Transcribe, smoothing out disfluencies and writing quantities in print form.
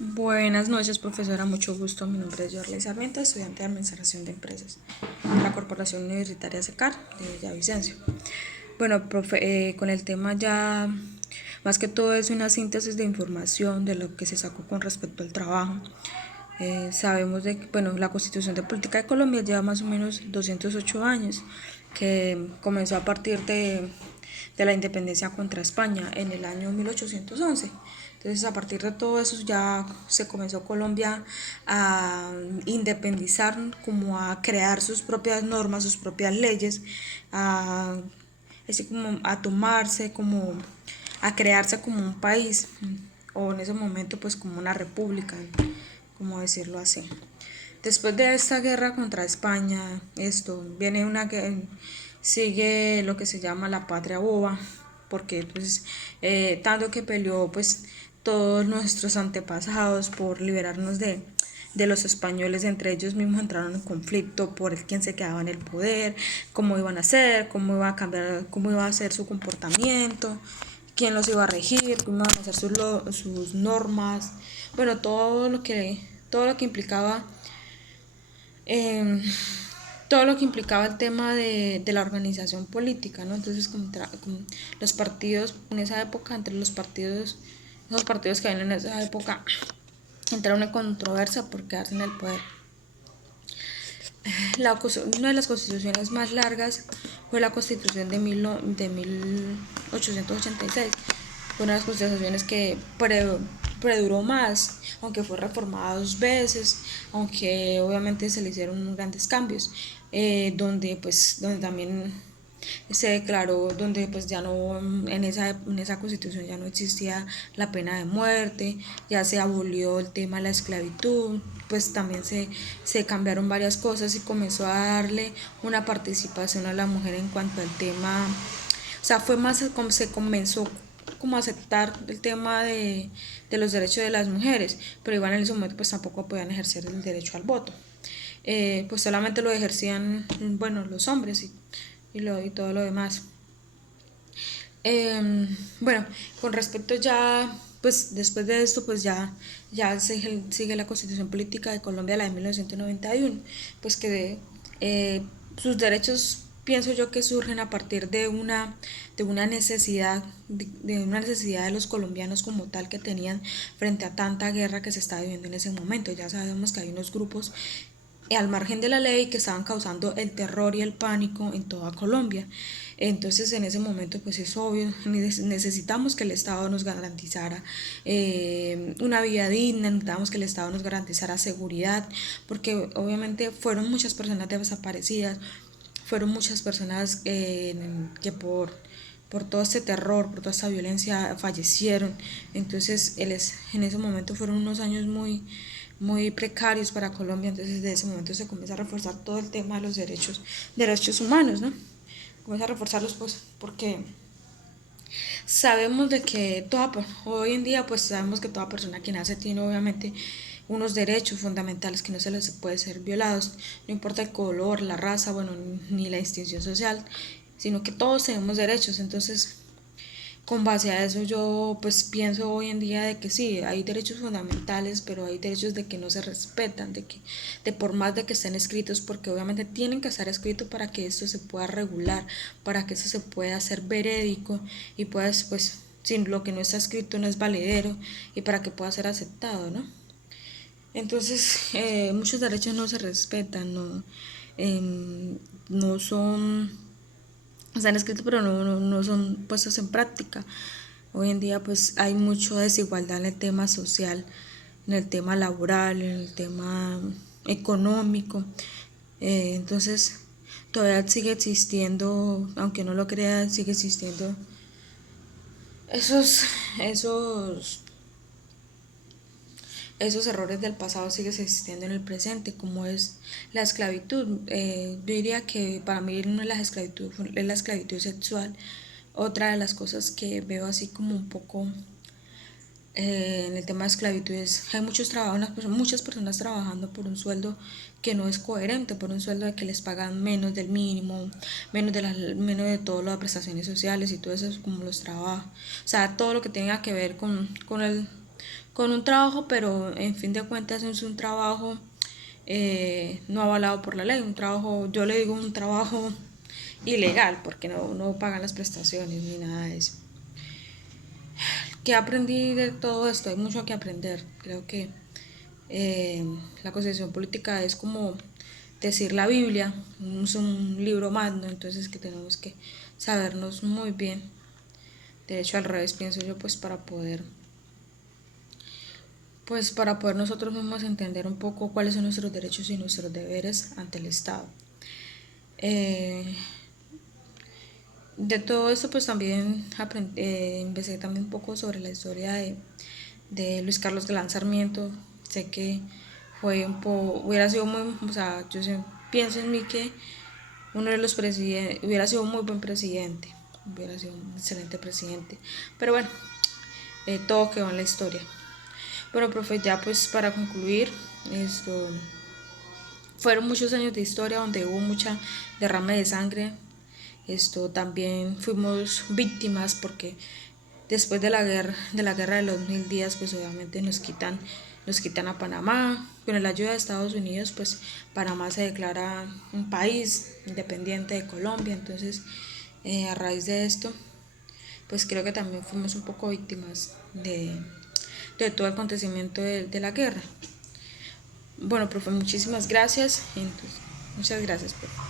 Buenas noches, profesora. Mucho gusto. Mi nombre es Yorley Sarmiento, estudiante de Administración de Empresas de la Corporación Universitaria SECAR de Villavicencio. Bueno, profe, con el tema ya, más que todo es una síntesis de información de lo que se sacó con respecto al trabajo. Sabemos de que, bueno, la Constitución de Política de Colombia lleva más o menos 208 años, que comenzó a partir de la independencia contra España en el año 1811. Entonces, a partir de todo eso ya se comenzó Colombia a independizar, como a crear sus propias normas, sus propias leyes, a, así como a tomarse, como a crearse como un país, o en ese momento pues como una república, como decirlo así. Después de esta guerra contra España, esto viene sigue lo que se llama la patria boba, porque pues tanto que peleó pues todos nuestros antepasados por liberarnos de los españoles. Entre ellos mismos entraron en conflicto por el quién se quedaba en el poder, cómo iban a hacer, cómo iba a cambiar, cómo iba a ser su comportamiento, quién los iba a regir, cómo iban a hacer sus normas, bueno, todo lo que implicaba eh, todo lo que implicaba el tema de la organización política, ¿no? Entonces, como los partidos en esa época, entre los partidos que habían en esa época, entraron en controversia por quedarse en el poder. Una de las constituciones más largas fue la constitución de 1886. Fue una de las constituciones que preduró más, aunque fue reformada dos veces, aunque obviamente se le hicieron grandes cambios, donde también se declaró, donde pues ya no, en esa constitución ya no existía la pena de muerte, ya se abolió el tema de la esclavitud, pues también se cambiaron varias cosas y comenzó a darle una participación a la mujer en cuanto al tema, o sea, fue más como se comenzó como a aceptar el tema de los derechos de las mujeres, pero igual en ese momento pues tampoco podían ejercer el derecho al voto. Pues solamente lo ejercían, bueno, los hombres y todo lo demás. Bueno, con respecto ya, pues después de esto, pues ya sigue la Constitución Política de Colombia, la de 1991, pues que sus derechos pienso yo que surgen a partir de una una necesidad de los colombianos como tal que tenían frente a tanta guerra que se estaba viviendo en ese momento. Ya sabemos que hay unos grupos al margen de la ley que estaban causando el terror y el pánico en toda Colombia. Entonces en ese momento pues es obvio, necesitamos que el Estado nos garantizara una vida digna, necesitamos que el Estado nos garantizara seguridad, porque obviamente fueron muchas personas desaparecidas, fueron muchas personas que por todo este terror, por toda esta violencia fallecieron. Entonces en ese momento fueron unos años muy precarios para Colombia. Entonces desde ese momento se comienza a reforzar todo el tema de los derechos humanos, ¿no? Comienza a reforzarlos pues porque sabemos de que hoy en día pues sabemos que toda persona que nace tiene obviamente unos derechos fundamentales que no se les puede ser violados, no importa el color, la raza, bueno, ni la distinción social, sino que todos tenemos derechos. Entonces con base a eso yo pues pienso hoy en día de que sí, hay derechos fundamentales, pero hay derechos de que no se respetan, de por más de que estén escritos, porque obviamente tienen que estar escritos para que esto se pueda regular, para que esto se pueda hacer verídico y puedas pues sin lo que no está escrito no es valedero y para que pueda ser aceptado, ¿no? Entonces muchos derechos no se respetan, no son están escritos pero no son puestos en práctica. Hoy en día pues hay mucha desigualdad en el tema social, en el tema laboral, en el tema económico. Entonces todavía sigue existiendo, aunque no lo crean, sigue existiendo esos, esos esos errores del pasado siguen existiendo en el presente, como es la esclavitud. Yo diría que para mí una de las esclavitudes es la esclavitud sexual. Otra de las cosas que veo así como un poco en el tema de esclavitud es hay muchas personas trabajando por un sueldo que no es coherente, por un sueldo de que les pagan menos del mínimo, menos de todas las prestaciones sociales y todo eso es como los trabajos. O sea, todo lo que tenga que ver con el con un trabajo, pero en fin de cuentas es un trabajo no avalado por la ley, un trabajo, yo le digo un trabajo ilegal, porque no pagan las prestaciones ni nada de eso. ¿Qué aprendí de todo esto? Hay mucho que aprender. Creo que la concepción política es como decir la Biblia, es un libro magno, entonces que tenemos que sabernos muy bien. De hecho, al revés, pienso yo, pues para poder nosotros mismos entender un poco cuáles son nuestros derechos y nuestros deberes ante el Estado. De todo esto pues también empecé también un poco sobre la historia de Luis Carlos Galán Sarmiento. Sé que hubiera sido muy, o sea, pienso en mí que uno de los presidentes, hubiera sido un muy buen presidente, hubiera sido un excelente presidente, pero bueno, todo quedó en la historia. Bueno, profe, ya pues para concluir, esto fueron muchos años de historia donde hubo mucha derrame de sangre. Esto también fuimos víctimas porque después de la guerra de los 1000 días, pues obviamente nos quitan a Panamá. Con la ayuda de Estados Unidos, pues Panamá se declara un país independiente de Colombia. Entonces, a raíz de esto, pues creo que también fuimos un poco víctimas de todo el acontecimiento de la guerra. Bueno, profe, muchísimas gracias. Entonces, muchas gracias, profe.